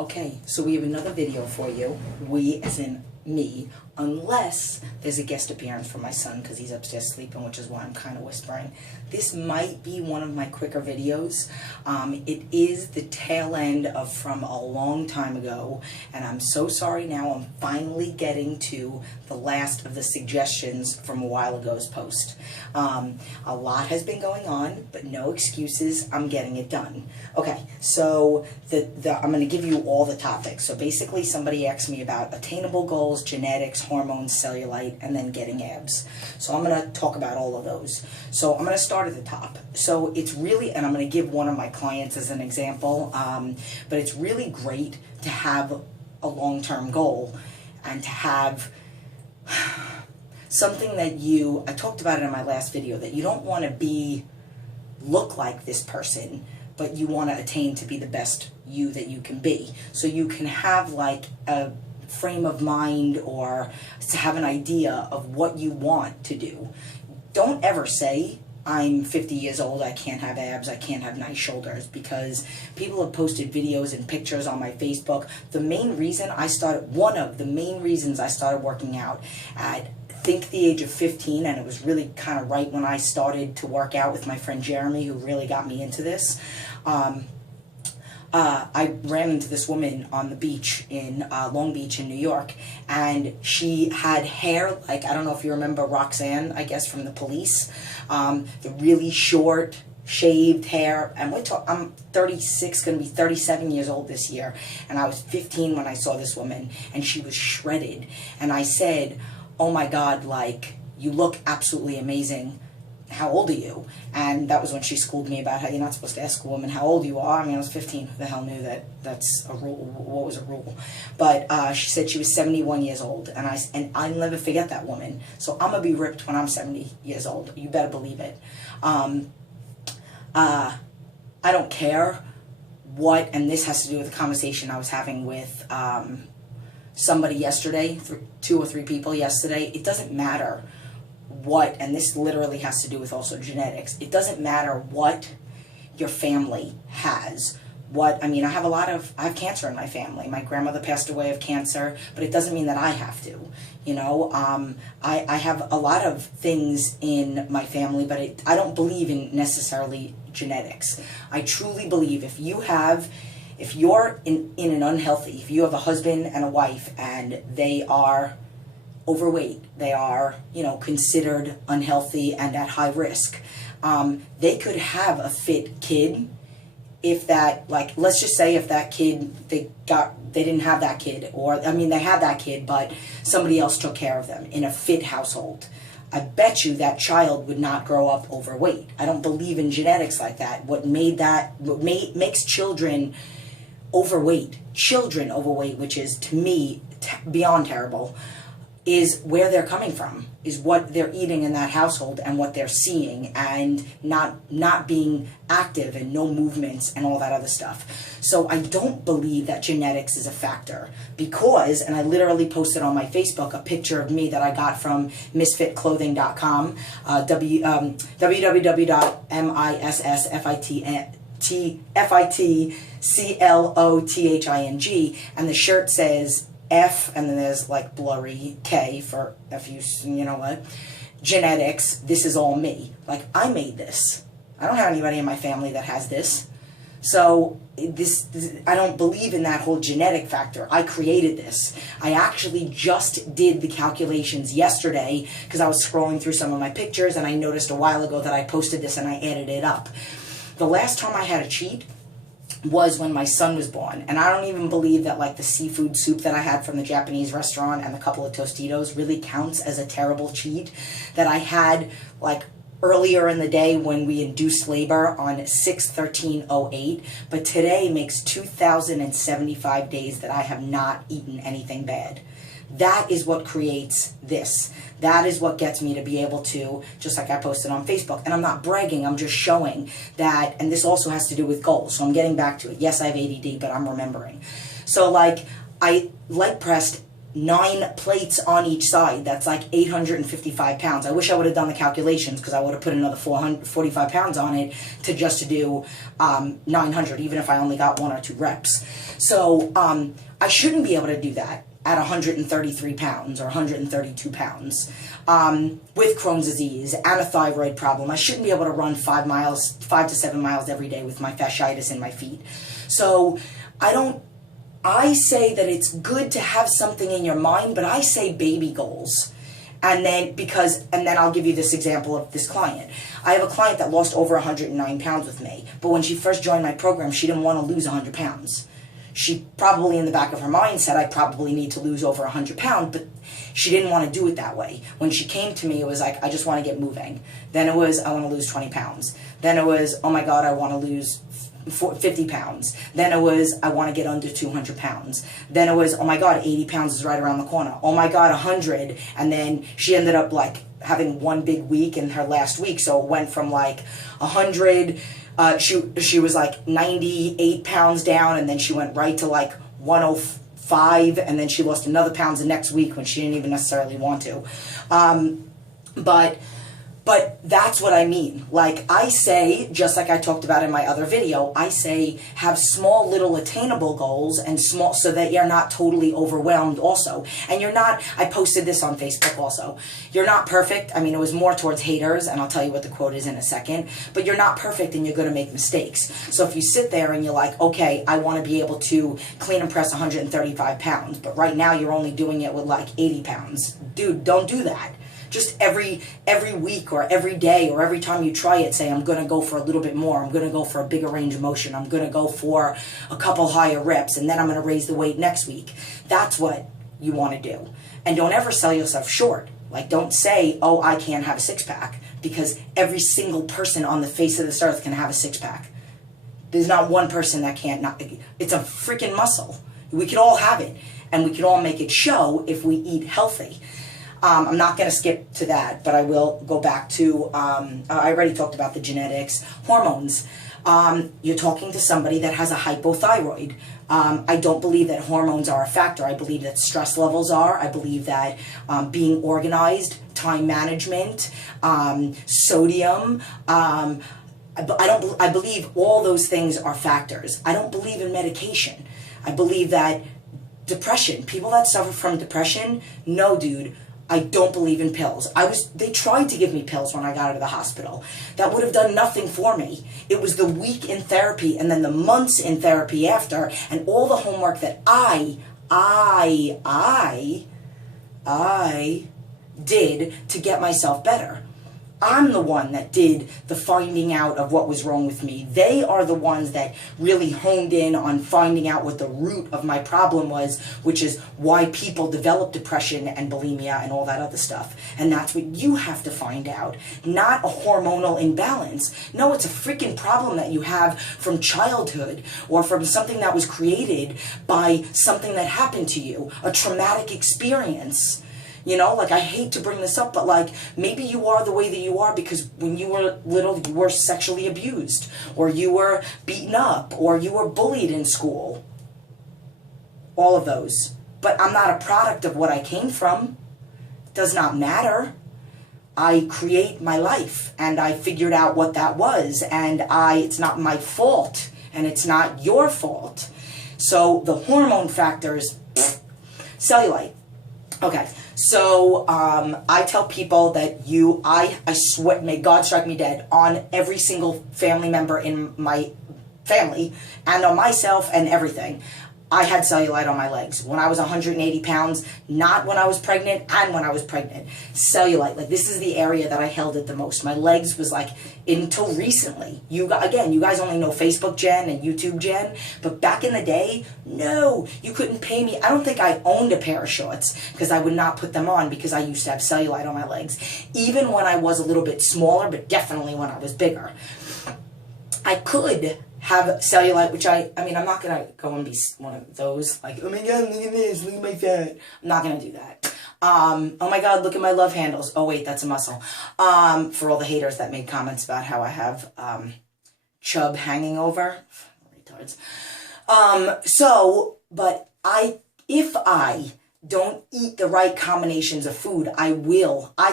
Okay, so we have another video for you. We, as in me, unless there's a guest appearance from my son because he's upstairs sleeping, which is why I'm kind of whispering. This might be one of my quicker videos. It is the tail end of from a long time ago, and I'm so sorry now. I'm finally getting to the last of the suggestions from a while ago's post. A lot has been going on, but no excuses. I'm getting it done. Okay, so I'm going to give you all the topics. So basically, somebody asked me about attainable goals, genetics, hormones, cellulite, and then getting abs. So I'm going to talk about all of those. So I'm going to start at the top. So it's really, and I'm going to give one of my clients as an example, but it's really great to have a long-term goal and to have something that I talked about it in my last video, that you don't want to look like this person, but you want to attain to be the best you that you can be. So you can have like a frame of mind or to have an idea of what you want to do. Don't ever say, I'm 50 years old, I can't have abs, I can't have nice shoulders, because people have posted videos and pictures on my Facebook. One of the main reasons I started working out at the age of 15, and it was really kind of right when I started to work out with my friend Jeremy, who really got me into this. I ran into this woman on the beach in Long Beach in New York, and she had hair like, I don't know if you remember Roxanne, I guess, from The Police, the really short shaved hair. And I'm 36, going to be 37 years old this year, and I was 15 when I saw this woman, and she was shredded. And I said, oh my God, like, you look absolutely amazing. How old are you? And that was when she schooled me about how you're not supposed to ask a woman how old you are. I mean, I was 15. Who the hell knew that that's a rule? What was a rule? But she said she was 71 years old. And I'll never forget that woman. So I'm going to be ripped when I'm 70 years old. You better believe it. I don't care what, and this has to do with the conversation I was having with somebody yesterday, 2 or 3 people yesterday. It doesn't matter what, and this literally has to do with also genetics. It doesn't matter what your family has. I have cancer in my family. My grandmother passed away of cancer, but it doesn't mean that I have to. You know, I have a lot of things in my family, but I don't believe in necessarily genetics. I truly believe if you're in an unhealthy, if you have a husband and a wife and they are overweight, they are, considered unhealthy and at high risk, they could have a fit kid if that, like, let's just say if that kid, they didn't have that kid, or, they had that kid, but somebody else took care of them in a fit household. I bet you that child would not grow up overweight. I don't believe in genetics like that. What makes children overweight, which is, to me, beyond terrible, is where they're coming from, is what they're eating in that household and what they're seeing, and not being active and no movements and all that other stuff. So I don't believe that genetics is a factor, because, and I literally posted on my Facebook a picture of me that I got from misfitclothing.com, www.misfitclothing, and the shirt says F, and then there's like blurry K for FU, you know what, genetics, this is all me. Like, I made this. I don't have anybody in my family that has this. So this I don't believe in that whole genetic factor. I created this. I actually just did the calculations yesterday because I was scrolling through some of my pictures, and I noticed a while ago that I posted this and I added it up. The last time I had a cheat was when my son was born, and I don't even believe that, like, the seafood soup that I had from the Japanese restaurant and the couple of Tostitos really counts as a terrible cheat that I had, like, earlier in the day when we induced labor on 6/13/08, but today makes 2,075 days that I have not eaten anything bad. That is what creates this. That is what gets me to be able to, just like I posted on Facebook, and I'm not bragging, I'm just showing that, and this also has to do with goals, so I'm getting back to it. Yes, I have ADD, but I'm remembering. So, like, I leg pressed 9 plates on each side. That's like 855 pounds. I wish I would have done the calculations, because I would have put another 445 pounds on it to do 900, even if I only got 1 or 2 reps. So I shouldn't be able to do that at 133 pounds or 132 pounds with Crohn's disease and a thyroid problem. I shouldn't be able to run 5 to 7 miles every day with my fasciitis in my feet. So I say that it's good to have something in your mind, but I say baby goals. And then I'll give you this example of this client. I have a client that lost over 109 pounds with me, but when she first joined my program, she didn't want to lose 100 pounds. She probably in the back of her mind said, I probably need to lose over 100 pounds, but she didn't want to do it that way. When she came to me, it was like, I just want to get moving. Then it was, I want to lose 20 pounds. Then it was, oh my God, I want to lose 50 pounds. Then it was, I want to get under 200 pounds. Then it was, oh my God, 80 pounds is right around the corner. Oh my God, 100. And then she ended up like having one big week in her last week. So it went from like 100, she was like 98 pounds down, and then she went right to like 105, and then she lost another pound the next week when she didn't even necessarily want to. But that's what I mean. Like I say, just like I talked about in my other video, I say have small little attainable goals, and small, so that you're not totally overwhelmed also. And you're not, I posted this on Facebook also, you're not perfect. I mean, it was more towards haters, and I'll tell you what the quote is in a second, but you're not perfect and you're going to make mistakes. So if you sit there and you're like, okay, I want to be able to clean and press 135 pounds, but right now you're only doing it with like 80 pounds. Dude, don't do that. Just every week or every day or every time you try it, say, I'm going to go for a little bit more. I'm going to go for a bigger range of motion. I'm going to go for a couple higher reps, and then I'm going to raise the weight next week. That's what you want to do. And don't ever sell yourself short. Like, don't say, oh, I can't have a six-pack, because every single person on the face of this earth can have a six-pack. There's not one person that can't. It's a freaking muscle. We can all have it, and we can all make it show if we eat healthy. I'm not going to skip to that, but I will go back to, I already talked about the genetics, hormones. You're talking to somebody that has a hypothyroid. I don't believe that hormones are a factor. I believe that stress levels are. I believe that being organized, time management, sodium, I believe all those things are factors. I don't believe in medication. I believe that depression, people that suffer from depression, no, dude, I don't believe in pills. They tried to give me pills when I got out of the hospital. That would have done nothing for me. It was the week in therapy and then the months in therapy after, and all the homework that I did to get myself better. I'm the one that did the finding out of what was wrong with me. They are the ones that really honed in on finding out what the root of my problem was, which is why people develop depression and bulimia and all that other stuff. And that's what you have to find out, not a hormonal imbalance. No, it's a freaking problem that you have from childhood or from something that was created by something that happened to you, a traumatic experience. You know, like, I hate to bring this up, but like, maybe you are the way that you are because when you were little, you were sexually abused, or you were beaten up, or you were bullied in school. All of those. But I'm not a product of what I came from. It does not matter. I create my life, and I figured out what that was, and it's not my fault, and it's not your fault. So the hormone factors, cellulite. Okay, so I tell people that I swear, may God strike me dead, on every single family member in my family and on myself and everything. I had cellulite on my legs when I was 180 pounds, not when I was pregnant and when I was pregnant. Cellulite, like, this is the area that I held it the most. My legs was like, until recently. Again, you guys only know Facebook Jen and YouTube Jen, but back in the day, no, you couldn't pay me. I don't think I owned a pair of shorts because I would not put them on because I used to have cellulite on my legs. Even when I was a little bit smaller, but definitely when I was bigger. I could have cellulite, which I mean, I'm not going to go and be one of those, like, oh my God, look at this, look at my fat. I'm not going to do that. Oh my God, look at my love handles. Oh wait, that's a muscle. For all the haters that made comments about how I have, chub hanging over. Retards. But if I don't eat the right combinations of food. I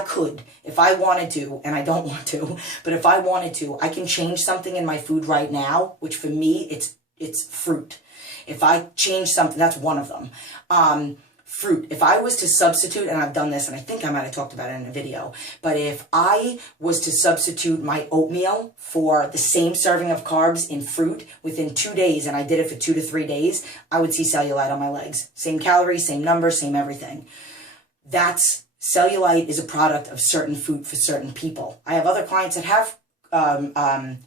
could, if I wanted to, and I don't want to, but if I wanted to, I can change something in my food right now, which for me, it's fruit. If I change something, that's one of them. Fruit. If I was to substitute, and I've done this, and I think I might have talked about it in a video, but if I was to substitute my oatmeal for the same serving of carbs in fruit within 2 days, and I did it for 2 to 3 days, I would see cellulite on my legs. Same calories, same numbers, same everything. Cellulite is a product of certain food for certain people. I have other clients that have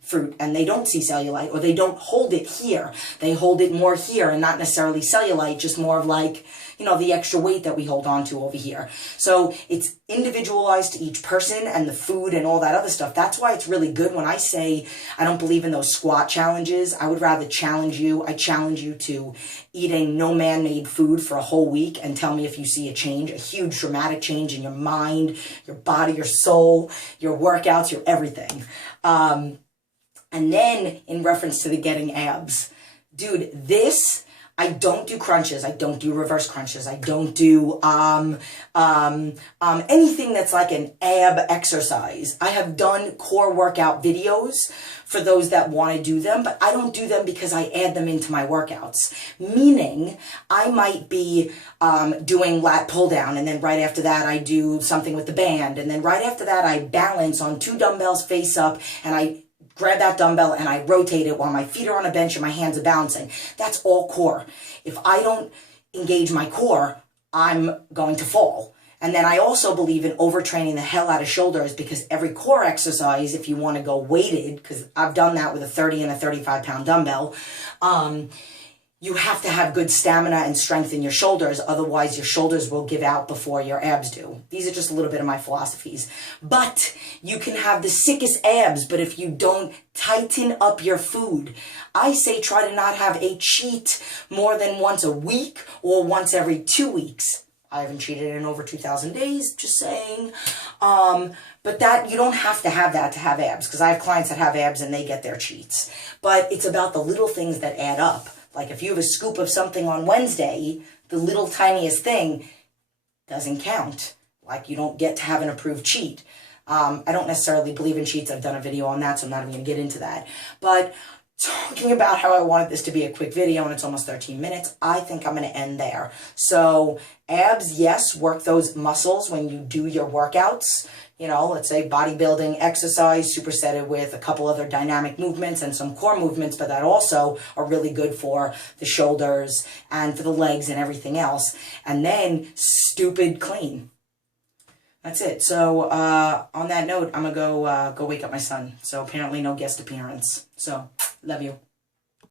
fruit and they don't see cellulite, or they don't hold it here. They hold it more here and not necessarily cellulite, just more of like, you know, the extra weight that we hold on to over here. So it's individualized to each person and the food and all that other stuff. That's why it's really good when I say I don't believe in those squat challenges. I would rather challenge you. I challenge you to eating no man-made food for a whole week and tell me if you see a change, a huge dramatic change in your mind, your body, your soul, your workouts, your everything. And then in reference to the getting abs, dude, I don't do crunches. I don't do reverse crunches. I don't do anything that's like an ab exercise. I have done core workout videos for those that want to do them, but I don't do them because I add them into my workouts. Meaning, I might be doing lat pull down, and then right after that I do something with the band, and then right after that I balance on 2 dumbbells face up, and I grab that dumbbell and I rotate it while my feet are on a bench and my hands are bouncing. That's all core. If I don't engage my core, I'm going to fall. And then I also believe in overtraining the hell out of shoulders, because every core exercise, if you want to go weighted, because I've done that with a 30 and a 35-pound dumbbell, you have to have good stamina and strength in your shoulders. Otherwise, your shoulders will give out before your abs do. These are just a little bit of my philosophies. But you can have the sickest abs, but if you don't tighten up your food, I say try to not have a cheat more than once a week or once every 2 weeks. I haven't cheated in over 2,000 days, just saying. But that, you don't have to have that to have abs, because I have clients that have abs and they get their cheats. But it's about the little things that add up. Like if you have a scoop of something on Wednesday, the little tiniest thing doesn't count. Like you don't get to have an approved cheat. I don't necessarily believe in cheats. I've done a video on that, so I'm not even going to get into that. But talking about how I wanted this to be a quick video, and it's almost 13 minutes, I think I'm going to end there. So abs, yes, work those muscles when you do your workouts. You know, let's say bodybuilding exercise, supersetted with a couple other dynamic movements and some core movements, but that also are really good for the shoulders and for the legs and everything else. And then stupid clean. That's it. So on that note, I'm going to go wake up my son. So apparently no guest appearance. So love you.